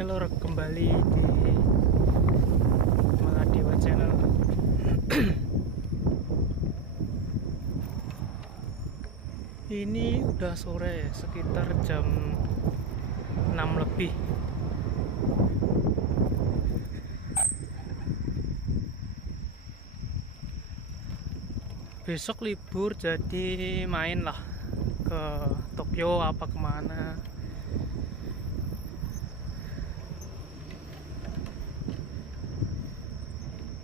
Halo, kembali di Maladewa Channel. Ini udah sore, sekitar jam 6 lebih. Besok libur, jadi main lah ke Tokyo apa kemana.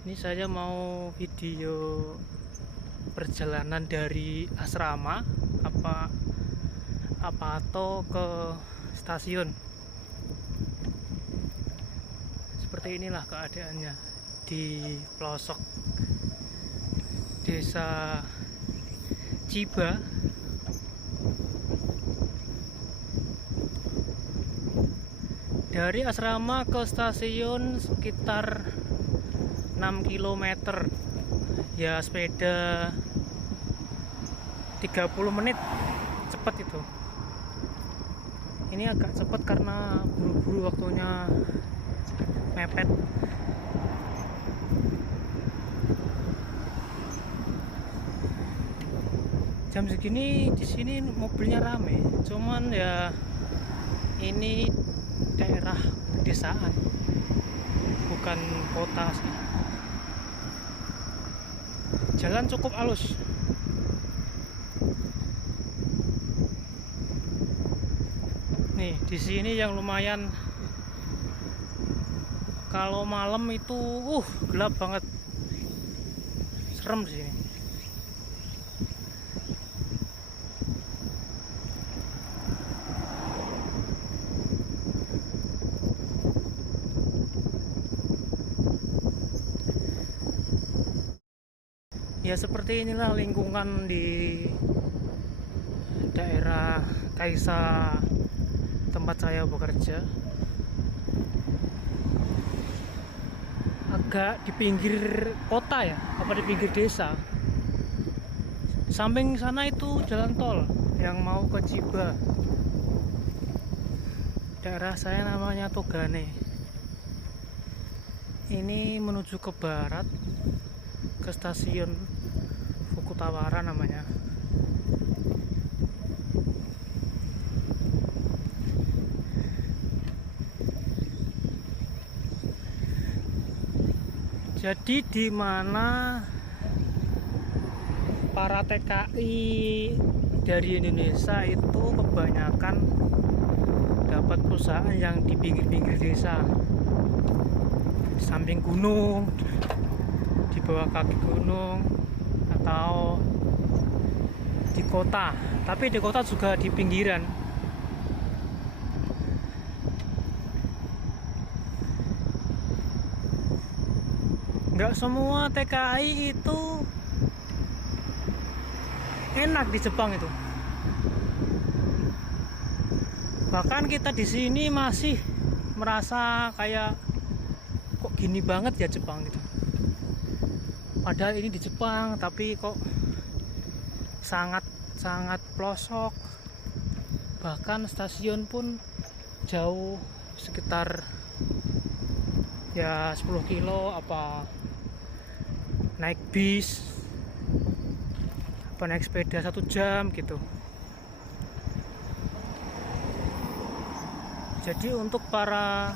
Ini saya mau video perjalanan dari asrama atau ke stasiun. Seperti inilah keadaannya di pelosok desa Chiba. Dari asrama ke stasiun sekitar 6 km. Ya, sepeda 30 menit, cepat itu. Ini agak cepat karena buru-buru, waktunya mepet. Jam segini di sini mobilnya rame, cuman ya ini daerah pedesaan, bukan kota sih. Jalan cukup halus. Nih, di sini yang lumayan, kalau malam itu gelap banget. Serem di sini. Ya, seperti inilah lingkungan di daerah Kaisa, tempat saya bekerja. Agak di pinggir kota ya, apa di pinggir desa. Samping sana itu jalan tol yang mau ke Chiba. Daerah saya namanya Togane. Ini menuju ke barat, ke stasiun Fukutawara namanya. Jadi di mana para TKI dari Indonesia itu kebanyakan dapat perusahaan yang di pinggir-pinggir desa, di samping gunung, di bawah kaki gunung, atau di kota. Tapi di kota juga di pinggiran. Nggak semua TKI itu enak di Jepang itu. Bahkan kita di sini masih merasa kayak kok gini banget ya Jepang gitu. Padahal ini di Jepang, tapi kok sangat pelosok. Bahkan stasiun pun jauh, sekitar ya 10 kilo, apa naik bis, apa naik sepeda 1 jam gitu. Jadi untuk para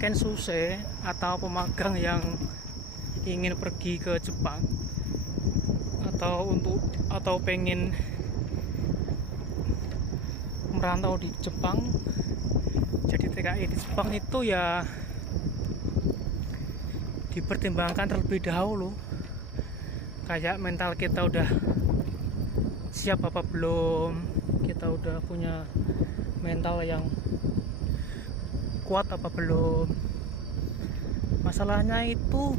Kensuse atau pemagang yang ingin pergi ke Jepang atau pengen merantau di Jepang, jadi TKI di Jepang itu ya dipertimbangkan terlebih dahulu, kayak mental kita udah siap apa belum, kita udah punya mental yang kuat apa belum. Masalahnya itu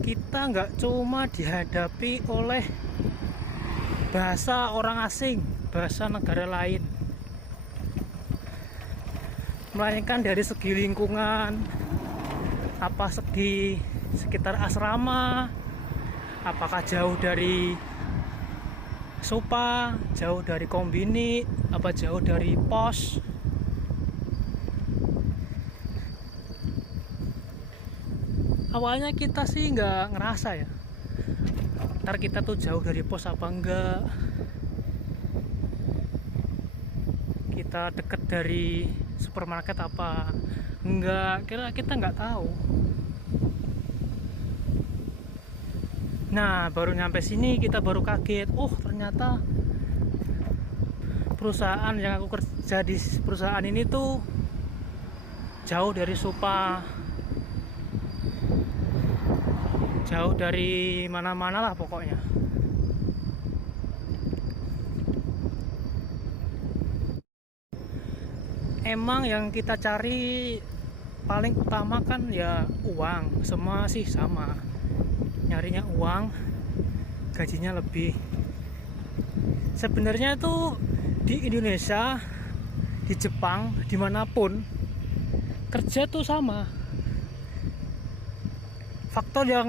kita nggak cuma dihadapi oleh bahasa orang asing, bahasa negara lain, melainkan dari segi lingkungan, apa segi sekitar asrama, apakah jauh dari Supa, jauh dari kombini, apa jauh dari pos. Awalnya kita sih nggak ngerasa ya, ntar kita tuh jauh dari pos apa enggak, kita deket dari supermarket apa enggak, kita nggak tahu. Nah, baru nyampe sini kita baru kaget, oh ternyata perusahaan yang aku kerja di perusahaan ini tuh jauh dari Supa, jauh dari mana-mana lah pokoknya. Emang yang kita cari paling utama kan ya uang, semua sih sama, nyarinya uang, gajinya lebih. Sebenarnya tuh di Indonesia, di Jepang, dimanapun kerja tuh sama. Faktor yang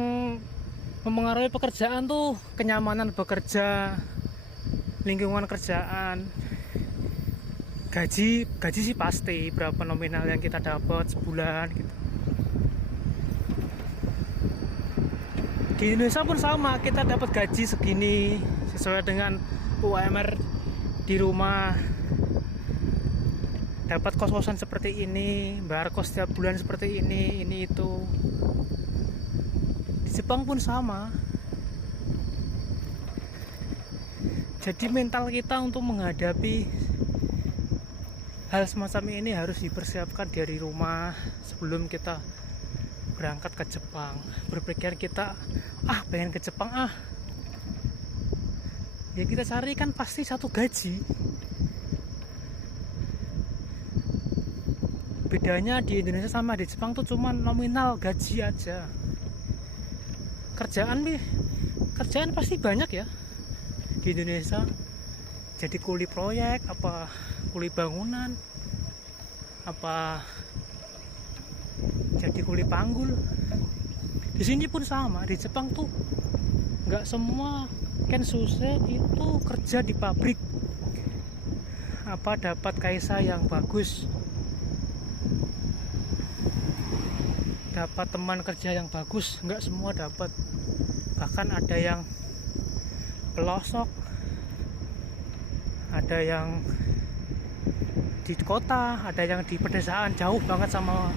mempengaruhi pekerjaan tuh kenyamanan bekerja, lingkungan kerjaan, gaji sih pasti berapa nominal yang kita dapat sebulan gitu. Di Indonesia pun sama, kita dapat gaji segini sesuai dengan UMR di rumah, dapat kos-kosan seperti ini, bayar kos setiap bulan seperti ini itu. Di Jepang pun sama. Jadi mental kita untuk menghadapi hal semacam ini harus dipersiapkan dari rumah sebelum kita berangkat ke Jepang. Berpikir kita pengen ke Jepang ya kita cari kan pasti satu gaji. Bedanya di Indonesia sama di Jepang tuh cuma nominal gaji aja. Kerjaan pasti banyak ya di Indonesia, jadi kuli proyek, apa kuli bangunan, apa jadi kuli panggul. Di sini pun sama, di Jepang tuh nggak semua kensuse itu kerja di pabrik, apa dapat kaisa yang bagus, dapat teman kerja yang bagus, nggak semua dapat. Bahkan ada yang pelosok, ada yang di kota, ada yang di pedesaan jauh banget sama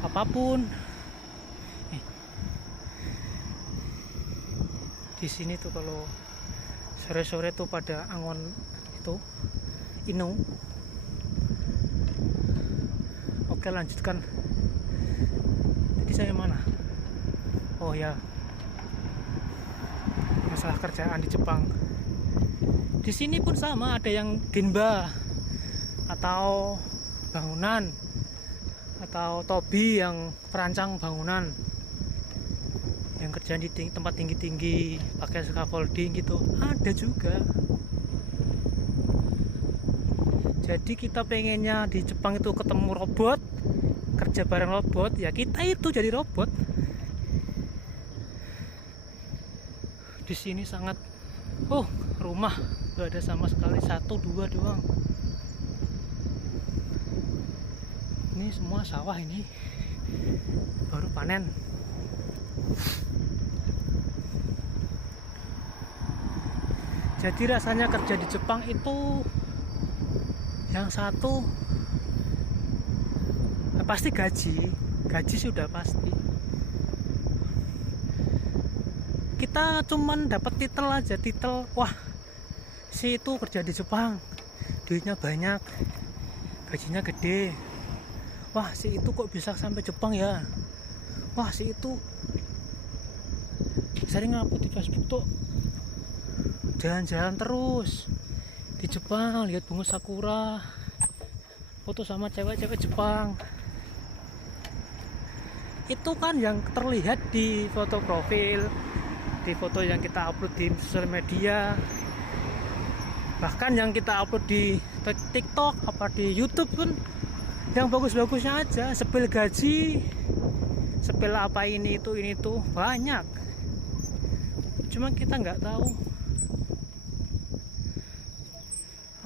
apapun. Di sini tuh kalau sore-sore tuh pada angon itu inu. Oke, lanjutkan. Jadi saya mana? Oh ya, masalah kerjaan di Jepang. Di sini pun sama, ada yang ginba atau bangunan, atau tobi yang perancang bangunan, yang kerja di tempat tinggi-tinggi pakai scaffolding gitu, ada juga. Jadi kita pengennya di Jepang itu ketemu robot, kerja bareng robot, ya kita itu jadi robot. Di sini sangat rumah gak ada sama sekali, 1-2 doang. Ini semua sawah, ini baru panen. Jadi rasanya kerja di Jepang itu yang satu pasti gaji sudah pasti. Kita cuman dapat titel, wah si itu kerja di Jepang, duitnya banyak, gajinya gede. Wah si itu kok bisa sampai Jepang ya. Wah si itu sering ngupload di Facebook tuh jalan-jalan terus di Jepang, lihat bunga sakura, foto sama cewek-cewek Jepang. Itu kan yang terlihat di foto profil, di foto yang kita upload di sosial media, bahkan yang kita upload di TikTok apa di YouTube pun yang bagus-bagusnya aja. Sepil gaji, sepil apa ini itu banyak, cuma kita nggak tahu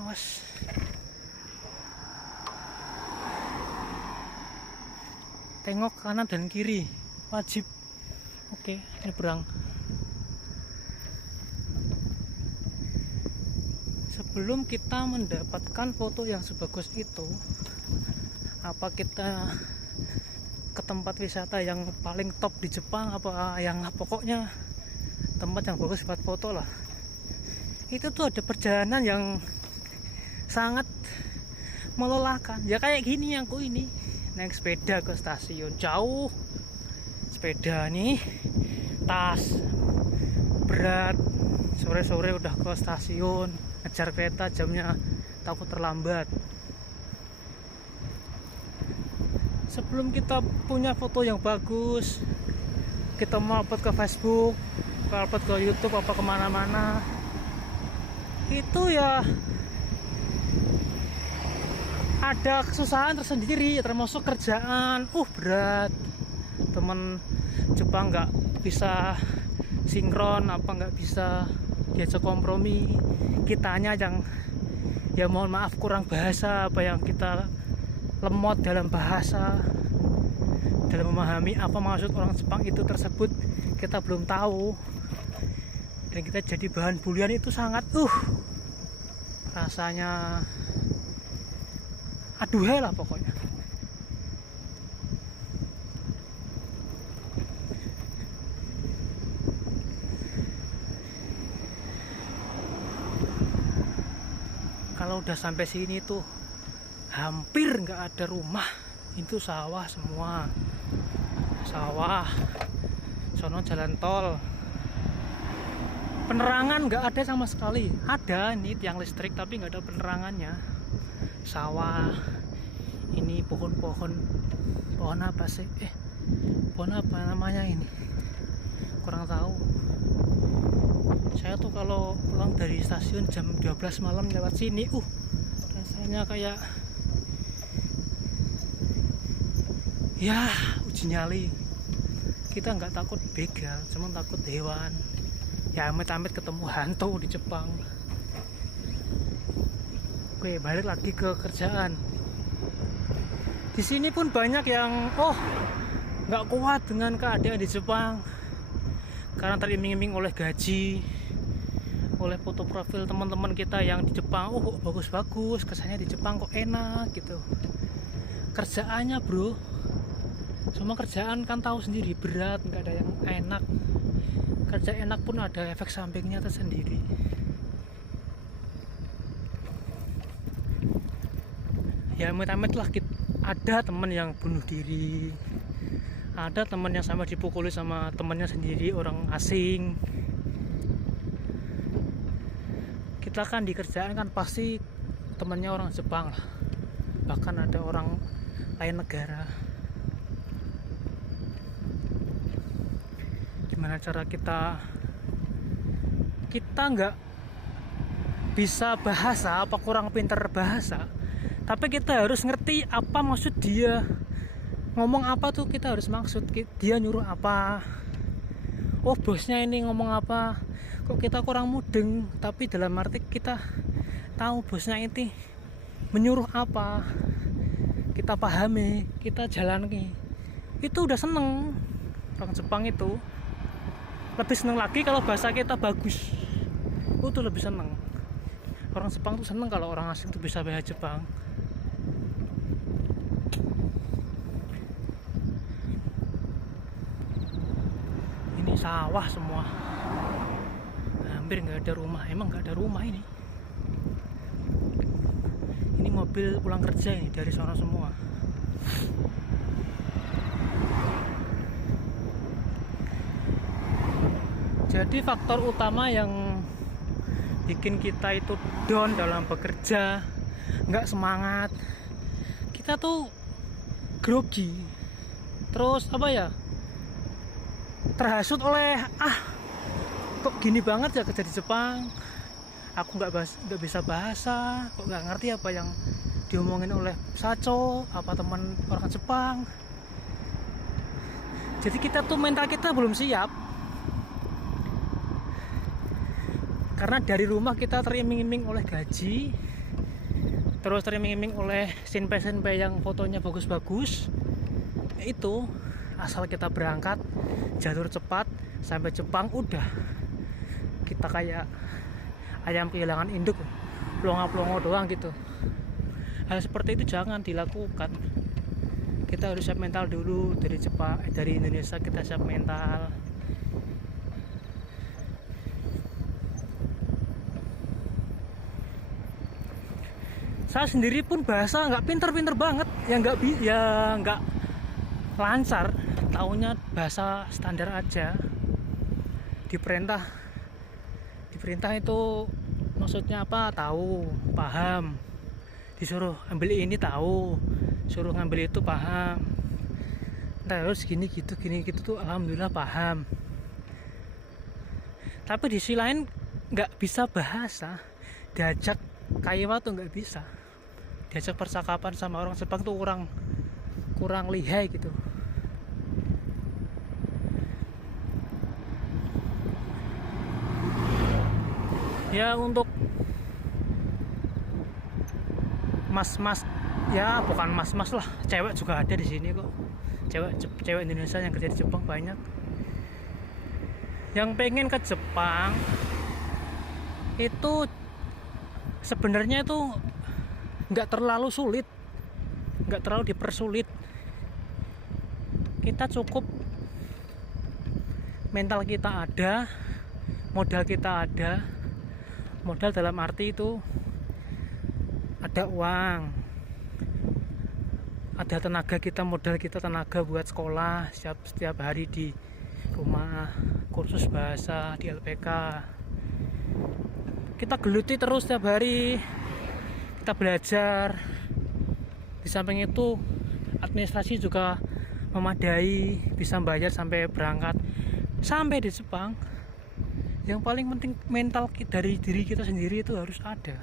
Awas. Tengok kanan dan kiri, wajib. Oke, nyebrang. Sebelum kita mendapatkan foto yang sebagus itu, apa kita ke tempat wisata yang paling top di Jepang, apa yang pokoknya tempat yang bagus buat foto lah. Itu tuh ada perjalanan yang sangat melelahkan. Ya kayak gini yang ku ini, naik sepeda ke stasiun jauh. Sepeda nih, tas berat. Sore-sore udah ke stasiun, ngejar kereta jamnya, takut terlambat. Sebelum kita punya foto yang bagus, kita mau upload ke Facebook, upload ke YouTube, apa kemana-mana, itu ya ada kesusahan tersendiri, termasuk kerjaan. Berat. Temen Jepang nggak bisa sinkron, apa nggak bisa diajak kompromi. Kitanya yang ya mohon maaf kurang bahasa, apa yang kita lemot dalam bahasa, dalam memahami apa maksud orang Jepang itu tersebut, kita belum tahu, dan kita jadi bahan bulian. Itu sangat rasanya aduhai lah pokoknya. Kalau udah sampai sini tuh hampir nggak ada rumah, itu sawah semua, sawah. Sono jalan tol, penerangan nggak ada sama sekali. Ada nih tiang listrik tapi nggak ada penerangannya. Sawah, ini pohon-pohon apa sih? Pohon apa namanya ini? Kurang tahu. Saya tuh kalau pulang dari stasiun jam 12 malam lewat sini, rasanya kayak ya uji nyali. Kita nggak takut begal, cuma takut hewan. Ya amit-amit ketemu hantu di Jepang. Oke, balik lagi ke kerjaan. Di sini pun banyak yang nggak kuat dengan keadaan di Jepang karena teriming-iming oleh gaji, oleh foto profil teman-teman kita yang di Jepang. Kok bagus-bagus, kesannya di Jepang kok enak gitu. Kerjaannya bro, semua kerjaan kan tahu sendiri berat, nggak ada yang enak. Kerja enak pun ada efek sampingnya tersendiri. Ya amit-amit lah, ada teman yang bunuh diri, ada teman yang sama dipukuli sama temannya sendiri, orang asing. Kita kan di kerjaan kan pasti temannya orang Jepang lah, bahkan ada orang lain negara. Gimana cara kita nggak bisa bahasa, apa kurang pinter bahasa, tapi kita harus ngerti apa maksud dia ngomong apa tuh. Kita harus maksud dia nyuruh apa. Bosnya ini ngomong apa, kok kita kurang mudeng, tapi dalam arti kita tahu bosnya ini menyuruh apa, kita pahami, kita jalani, itu udah seneng. Orang Jepang itu lebih seneng lagi kalau bahasa kita bagus, tuh lebih seneng. Orang Jepang tuh seneng kalau orang asing tuh bisa bahasa Jepang. Ini sawah semua, hampir nggak ada rumah. Emang nggak ada rumah ini. Ini mobil pulang kerja ini dari sana semua. Jadi faktor utama yang bikin kita itu down dalam bekerja, nggak semangat, kita tuh grogi, terus terhasut oleh kok gini banget ya kerja di Jepang, aku nggak bisa bahasa, kok nggak ngerti apa yang diomongin oleh Sacho, apa teman orang Jepang. Jadi kita tuh mental kita belum siap. Karena dari rumah kita teriming-iming oleh gaji, terus teriming-iming oleh senpai-senpai yang fotonya bagus-bagus. Itu asal kita berangkat jalur cepat sampai Jepang, udah kita kayak ayam kehilangan induk, plongo-plongo doang gitu. Hal seperti itu jangan dilakukan. Kita harus siap mental dulu. Dari Jepang, dari Indonesia kita siap mental. Saya sendiri pun bahasa nggak pinter-pinter banget, ya nggak lancar, taunya bahasa standar aja. Diperintah itu maksudnya apa tahu, paham. Disuruh ambil ini tahu, suruh ngambil itu paham. Terus gini gitu tuh alhamdulillah paham. Tapi di sisi lain nggak bisa bahasa, diajak kaiwa tuh nggak bisa, diajak percakapan sama orang Jepang tuh kurang lihai gitu. Ya untuk mas-mas, ya bukan mas-mas lah, cewek juga ada di sini kok. Cewek Indonesia yang kerja di Jepang banyak. Yang pengen ke Jepang itu sebenarnya itu nggak terlalu sulit, nggak terlalu dipersulit. Kita cukup mental kita ada, modal kita ada. Modal dalam arti itu ada uang, ada tenaga kita, modal kita tenaga buat sekolah setiap hari di rumah, kursus bahasa di LPK. Kita geluti terus setiap hari, kita belajar. Di samping itu administrasi juga memadai, bisa bayar sampai berangkat sampai di Jepang. Yang paling penting mental dari diri kita sendiri itu harus ada.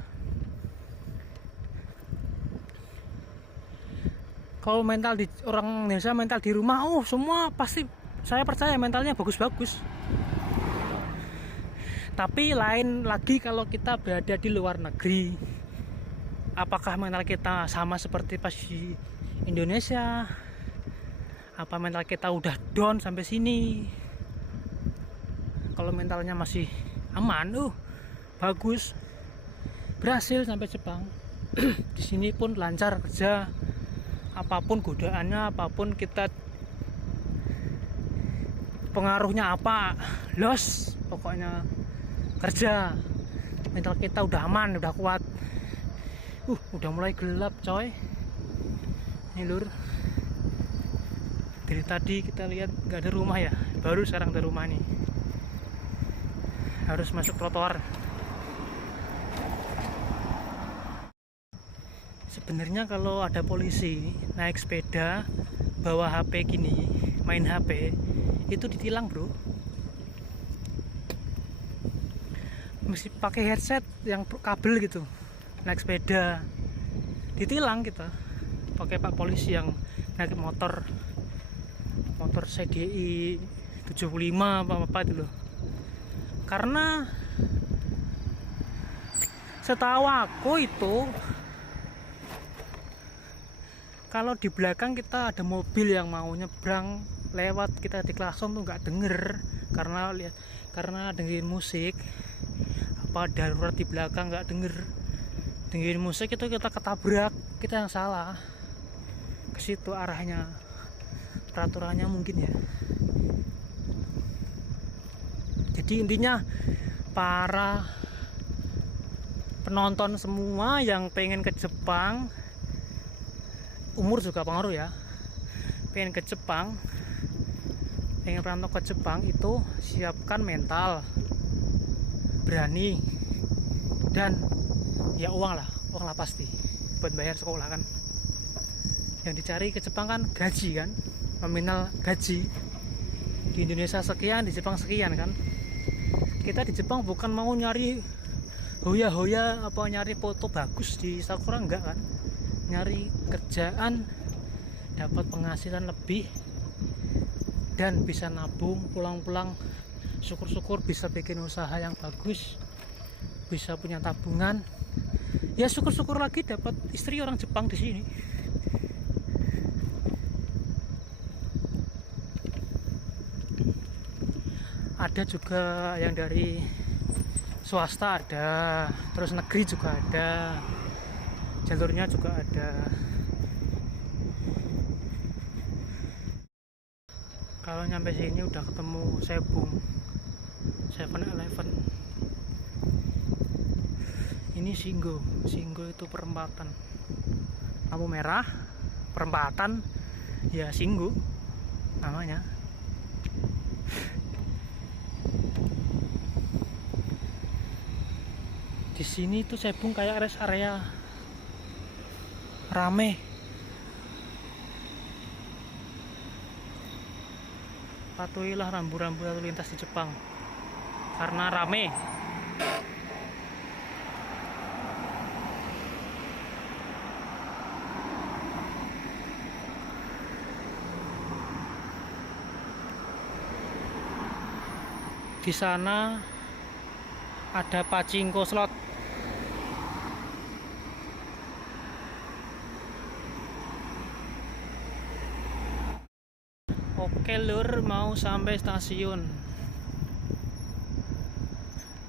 Kalau mental di orang Indonesia, mental di rumah, semua pasti saya percaya mentalnya bagus-bagus. Tapi lain lagi kalau kita berada di luar negeri, apakah mental kita sama seperti pas di Indonesia? Apa mental kita udah down sampai sini? Kalau mentalnya masih aman, bagus, berhasil sampai Jepang. Di sini pun lancar kerja, apapun godaannya, apapun kita pengaruhnya apa, los, pokoknya kerja. Mental kita udah aman, udah kuat. Udah mulai gelap coy. Ini lur, dari tadi kita lihat nggak ada rumah ya, baru sekarang ada rumah nih. Harus masuk trotoar. Sebenarnya kalau ada polisi naik sepeda bawa HP gini, main HP, itu ditilang bro. Mesti pakai headset yang kabel gitu, naik sepeda ditilang kita. Pakai pak polisi yang naik motor CDI 75 apa itu loh. Karena setahu aku itu kalau di belakang kita ada mobil yang mau nyebrang lewat, kita di klakson tuh nggak denger karena dengerin musik, apa darurat di belakang nggak dengerin musik, itu kita ketabrak, kita yang salah. Ke situ arahnya, peraturannya mungkin ya. Jadi intinya para penonton semua yang pengen ke Jepang, umur juga pengaruh ya, pengen ke Jepang, pengen perantau ke Jepang, itu siapkan mental, berani, dan ya uang lah pasti buat bayar sekolah kan. Yang dicari ke Jepang kan gaji kan, nominal gaji. Di Indonesia sekian, di Jepang sekian kan. Kita di Jepang bukan mau nyari hoya-hoya apa nyari foto bagus di Sakura, enggak kan. Nyari kerjaan, dapat penghasilan lebih, dan bisa nabung, pulang-pulang syukur-syukur bisa bikin usaha yang bagus, bisa punya tabungan, Ya syukur-syukur lagi dapat istri orang Jepang di sini. Ada juga yang dari swasta ada, terus negeri juga ada, jalurnya juga ada. Kalau nyampe sini udah ketemu Sebung 7-Eleven. Ini Singgo itu perempatan lampu merah, perempatan ya Singgo namanya. Di sini tuh Sebung kayak rest area, rame. Patuhilah rambu-rambu lalu lintas di Jepang karena rame. Di sana ada pachinko slot. Oke lur, mau sampai stasiun.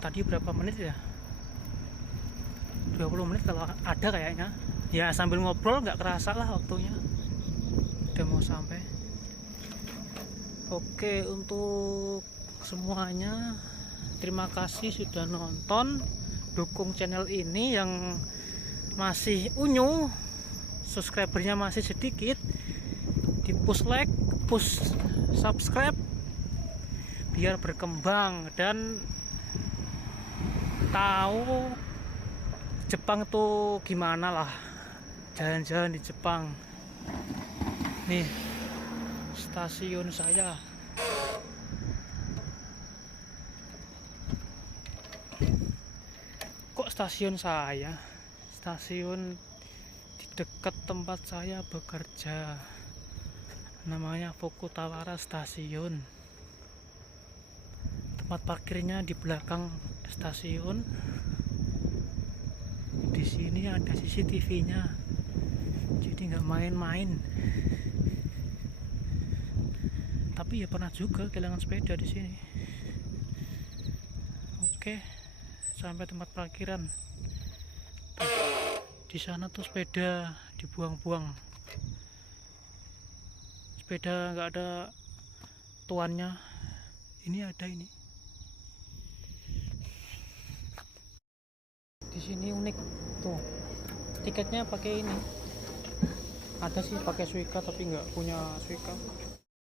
Tadi berapa menit ya? 20 menit kalau ada kayaknya. Ya sambil ngobrol nggak kerasa lah waktunya. Udah mau sampai. Oke, untuk semuanya terima kasih sudah nonton. Dukung channel ini yang masih unyu, subscribernya masih sedikit, di push like, push subscribe biar berkembang dan tahu Jepang tuh gimana lah, jalan-jalan di Jepang. Nih stasiun saya. Kok stasiun saya? Stasiun di dekat tempat saya bekerja, namanya Fukutawara Stasiun. Tempat parkirnya di belakang stasiun. Di sini ada CCTV-nya, jadi nggak main-main. Tapi ya pernah juga kehilangan sepeda di sini. Oke, sampai tempat parkiran. Di sana tuh sepeda dibuang-buang. Sepeda nggak ada tuannya. Ini ada ini. Di sini unik tuh. Tiketnya pakai ini. Ada sih pakai Suica tapi nggak punya Suica.